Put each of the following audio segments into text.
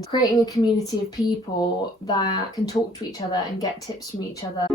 and creating a community of people that can talk to each other and get tips from each other.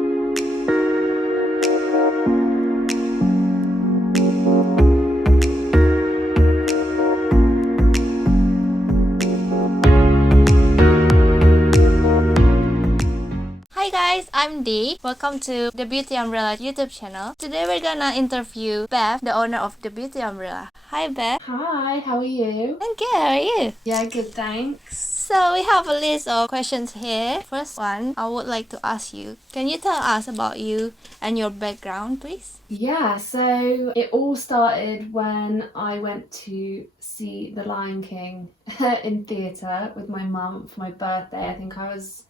Hi guys, I'm Dee. Welcome to the Beauty Umbrella YouTube channel. Today we're gonna interview Beth, the owner of the Beauty Umbrella. Hi Beth. Hi, how are you? I'm good, how are you? Yeah, good, thanks. So we have a list of questions here. First one, I would like to ask you, can you tell us about you and your background, please? Yeah, so it all started when I went to see The Lion King in theatre with my mum for my birthday. I think I was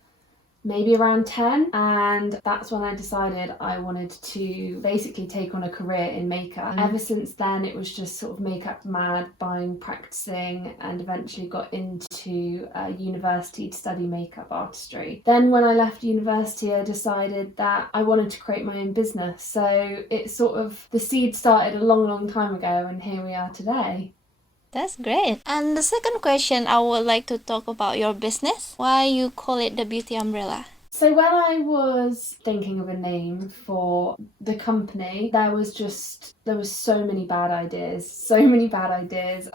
maybe around 10, and that's when I decided I wanted to basically take on a career in makeup. Ever since then it was just sort of makeup mad, buying, practicing, and eventually got into university to study makeup artistry. Then when I left university I decided that I wanted to create my own business, so it sort of, the seed started a long time ago and here we are today. That's great. And the second question, I would like to talk about your business. Why you call it the Beauty Umbrella? So when I was thinking of a name for the company, there was so many bad ideas.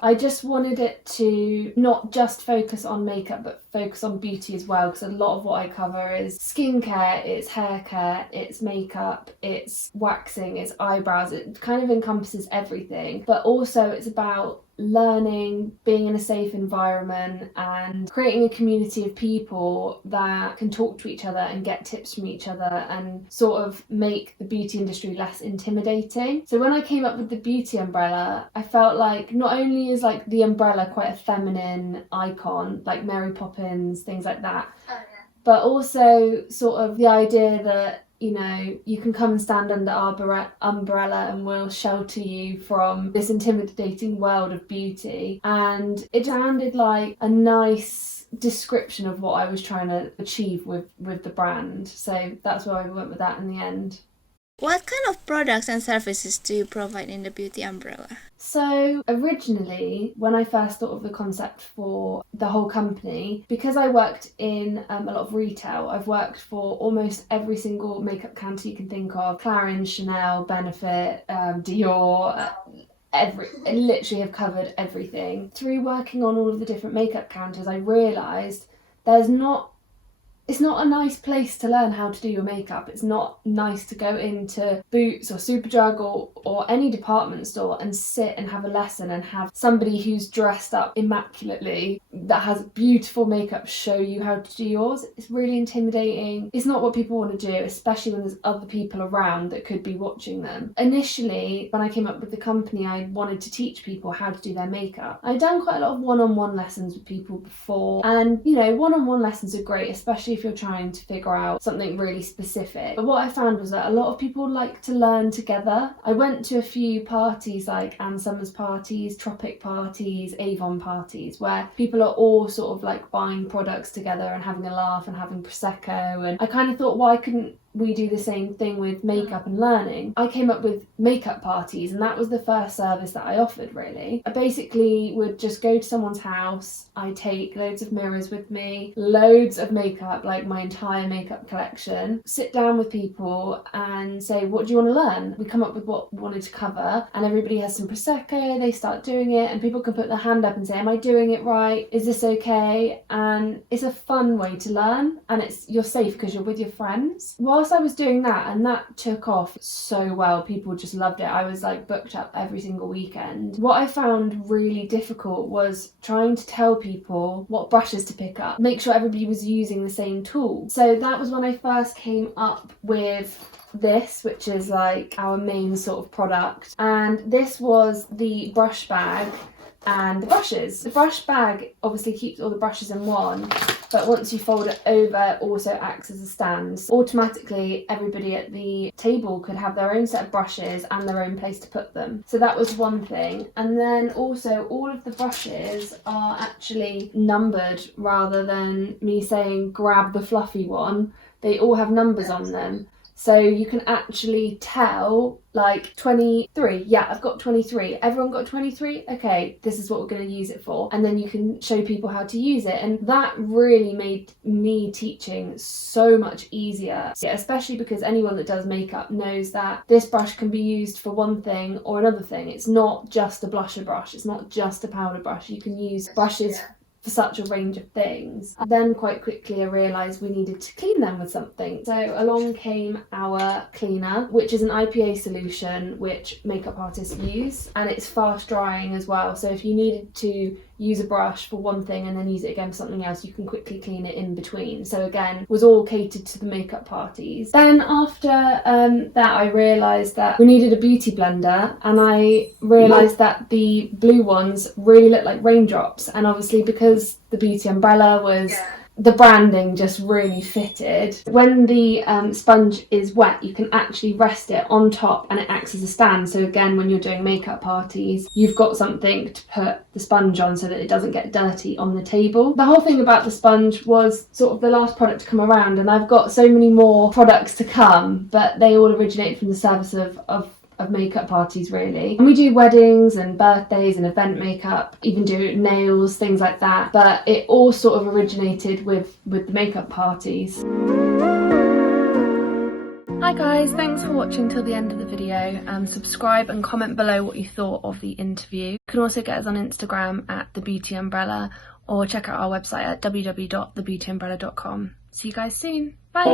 I just wanted it to not just focus on makeup, but focus on beauty as well, because a lot of what I cover is skincare, it's hair care, it's makeup, it's waxing, it's eyebrows. It kind of encompasses everything, but also it's about learning, being in a safe environment, and creating a community of people that can talk to each other and get tips from each other and sort of make the beauty industry less intimidating. So when I came up with the Beauty Umbrella, I felt like not only is like the umbrella quite a feminine icon, like Mary Poppins, things like that, but also sort of the idea that, you know, you can come and stand under our umbrella and we'll shelter you from this intimidating world of beauty. And it sounded like a nice description of what I was trying to achieve with the brand. So that's why I went with that in the end. What kind of products and services do you provide in the Beauty Umbrella? So originally, when I first thought of the concept for the whole company, because I worked in a lot of retail, I've worked for almost every single makeup counter you can think of: Clarins, Chanel, Benefit, Dior. I literally have covered everything. Through working on all of the different makeup counters, I realised it's not a nice place to learn how to do your makeup. It's not nice to go into Boots or Superdrug or any department store and sit and have a lesson and have somebody who's dressed up immaculately that has beautiful makeup show you how to do yours. It's really intimidating. It's not what people want to do, especially when there's other people around that could be watching them. Initially, when I came up with the company, I wanted to teach people how to do their makeup. I'd done quite a lot of one-on-one lessons with people before, and you know, one-on-one lessons are great, especially if you're trying to figure out something really specific. But what I found was that a lot of people like to learn together. I went to a few parties like Ann Summers parties, Tropic parties, Avon parties, where people are all sort of like buying products together and having a laugh and having Prosecco, and I kind of thought, why couldn't we do the same thing with makeup and learning? I came up with makeup parties, and that was the first service that I offered, really. I basically would just go to someone's house, I take loads of mirrors with me, loads of makeup, like my entire makeup collection, sit down with people and say, what do you want to learn? We come up with what we wanted to cover, and everybody has some Prosecco, they start doing it, and people can put their hand up and say, am I doing it right? Is this okay? And it's a fun way to learn, and you're safe because you're with your friends. Whilst I was doing that, and that took off so well, people just loved it. I was like booked up every single weekend. What I found really difficult was trying to tell people what brushes to pick up, make sure everybody was using the same tool. So that was when I first came up with this, which is like our main sort of product, and this was the brush bag and the brushes. The brush bag obviously keeps all the brushes in one, but once you fold it over, it also acts as a stand. So automatically, everybody at the table could have their own set of brushes and their own place to put them. So that was one thing. And then also, all of the brushes are actually numbered rather than me saying grab the fluffy one. They all have numbers on them. So you can actually tell, like, 23, yeah, I've got 23. Everyone got 23? Okay, this is what we're going to use it for. And then you can show people how to use it. And that really made me teaching so much easier, especially because anyone that does makeup knows that this brush can be used for one thing or another thing. It's not just a blusher brush, it's not just a powder brush. You can use brushes for such a range of things. And then quite quickly I realised we needed to clean them with something. So along came our cleaner, which is an IPA solution which makeup artists use, and it's fast drying as well. So if you needed to use a brush for one thing and then use it again for something else, you can quickly clean it in between. So again, was all catered to the makeup parties. Then after that, I realised that we needed a beauty blender, and I realised that the blue ones really look like raindrops, and obviously because the beauty umbrella was the branding just really fitted. When the sponge is wet, you can actually rest it on top and it acts as a stand. So again, when you're doing makeup parties, you've got something to put the sponge on so that it doesn't get dirty on the table. The whole thing about the sponge was sort of the last product to come around, and I've got so many more products to come, but they all originate from the service of makeup parties, really. And we do weddings and birthdays and event makeup, even do nails, things like that, but it all sort of originated with the makeup parties. Hi guys, thanks for watching till the end of the video. Subscribe and comment below what you thought of the interview. You can also get us on Instagram at The Beauty Umbrella, or check out our website at www.thebeautyumbrella.com. See you guys soon. Bye!